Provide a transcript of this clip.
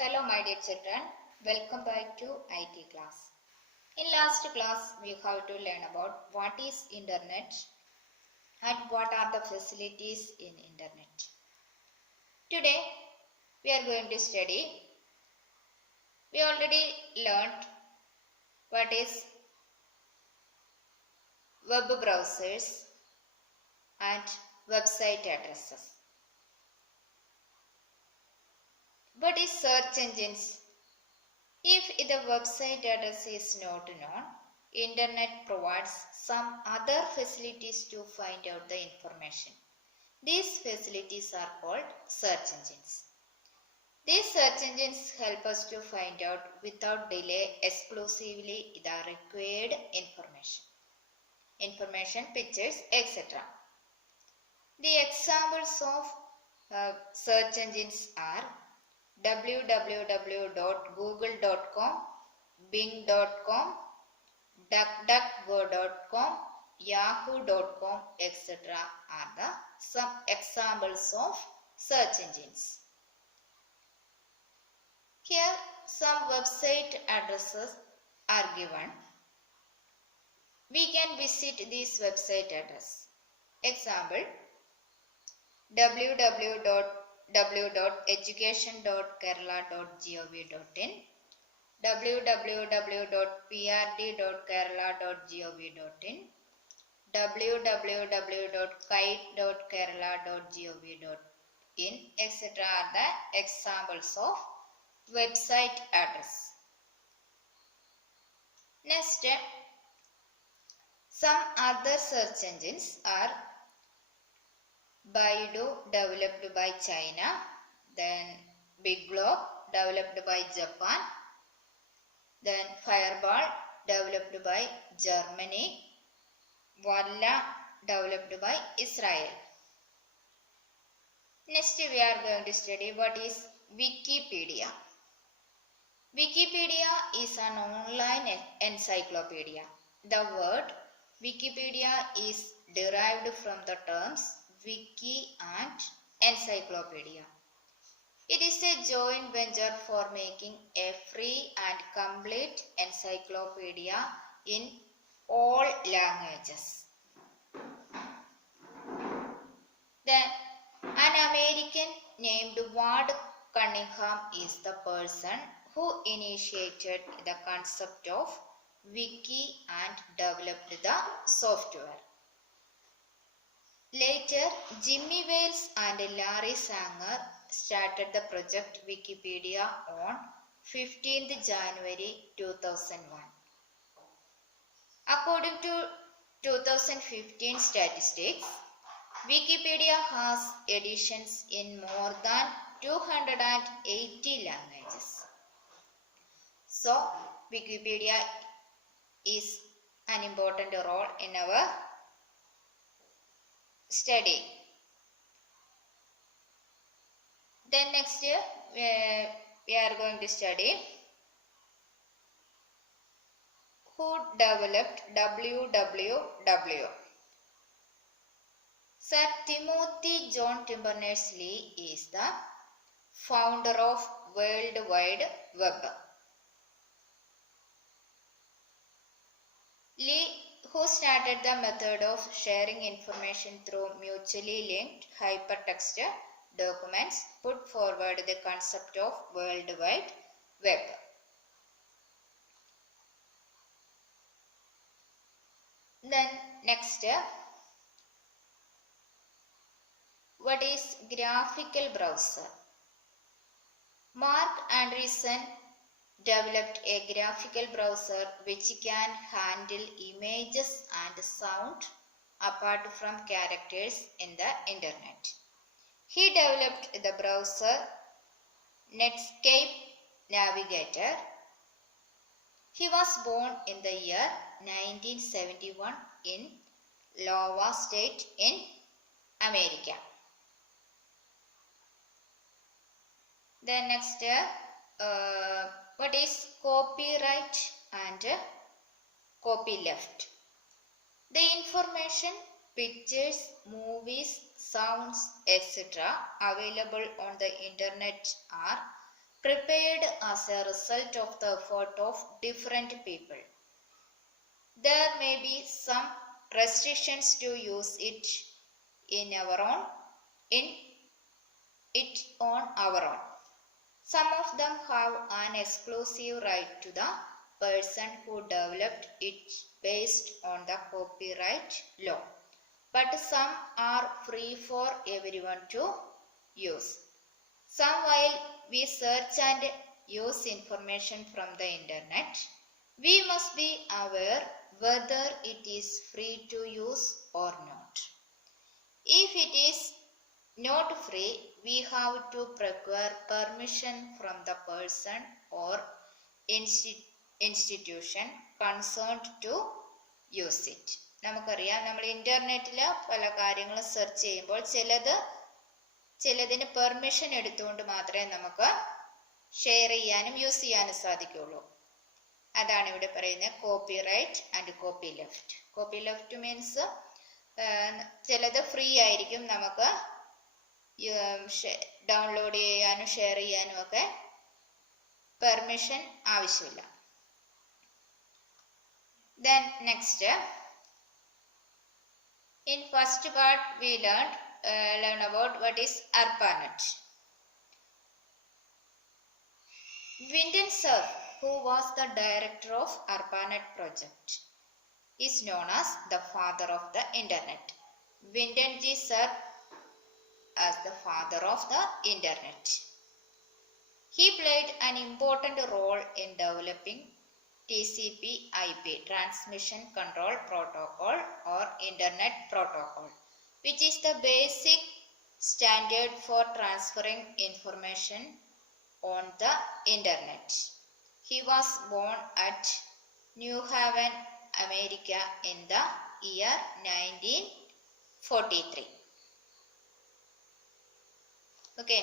Hello my dear children, welcome back to IT class. In last class we have to learn about what is internet and what are the facilities in internet. Today we are going to study, we already learned what is web browsers and website addresses. What is search engines? If the website address is not known, internet provides some other facilities to find out the information. These facilities are called search engines. These search engines help us to find out without delay exclusively the required information, pictures, etc. The examples of search engines are www.google.com, bing.com, duckduckgo.com, yahoo.com, etc. are the some examples of search engines. Here some website addresses are given. We can visit this website address. Example, www.education.kerala.gov.in, www.prd.kerala.gov.in, www.kite.kerala.gov.in, etc. are the examples of website address. Next, some other search engines are Baidu, developed by China, then BigGlobe, developed by Japan, then Fireball, developed by Germany, Walla, developed by Israel. Next we are going to study what is Wikipedia. Wikipedia is an online encyclopedia. The word Wikipedia is derived from the terms wiki and encyclopedia. It is a joint venture for making a free and complete encyclopedia in all languages. Then an American named Ward Cunningham is the person who initiated the concept of wiki and developed the software. Later, Jimmy Wales and Larry Sanger started the project Wikipedia on 15th January 2001. According to 2015 statistics, Wikipedia has editions in more than 280 languages. So, Wikipedia is an important role in our study. Then next year we are going to study who developed www. Sir Timothy John Berners-Lee is the founder of World Wide Web. Lee, who started the method of sharing information through mutually linked hypertext documents, put forward the concept of World Wide Web. Then next, what is graphical browser? Mark Andreessen developed a graphical browser which can handle images and sound apart from characters in the internet. He developed the browser Netscape Navigator. He was born in the year 1971 in Iowa State in America. Then next, what is copyright and copyleft? The information, pictures, movies, sounds, etc. available on the internet are prepared as a result of the effort of different people. There may be some restrictions to use it in our own. Some of them have an exclusive right to the person who developed it based on the copyright law, but some are free for everyone to use. Some, while we search and use information from the internet, we must be aware whether it is free to use or not. If it is not free, we have to procure permission from the person or institution concerned to use it. നമുക്കറിയാം, നമ്മൾ ഇന്റർനെറ്റിൽ പല കാര്യങ്ങളും search ചെയ്യുമ്പോൾ ചിലതിന് permission എടുത്തുകൊണ്ട് മാത്രമേ നമുക്ക് ഷെയർ ചെയ്യാനും യൂസ് ചെയ്യാനും സാധിക്കുള്ളൂ. അതാണ് ഇവിടെ പറയുന്നത് copyright and copy left. Copy left means ചിലത് ഫ്രീ ആയിരിക്കും, നമുക്ക് ഡൗൺലോഡ് ചെയ്യാനും ഷെയർ ചെയ്യാനും ഒക്കെ പെർമിഷൻ ആവശ്യമില്ല. Then next, in first part we learn about what is ARPANET. Wyndham Cerf, who was the director of ARPANET project, is known as the father of the internet. Wyndham G. Cerf as the father of the internet. He played an important role in developing TCP/IP, Transmission Control Protocol or Internet Protocol, which is the basic standard for transferring information on the internet. He was born at New Haven, America in the year 1943. Okay.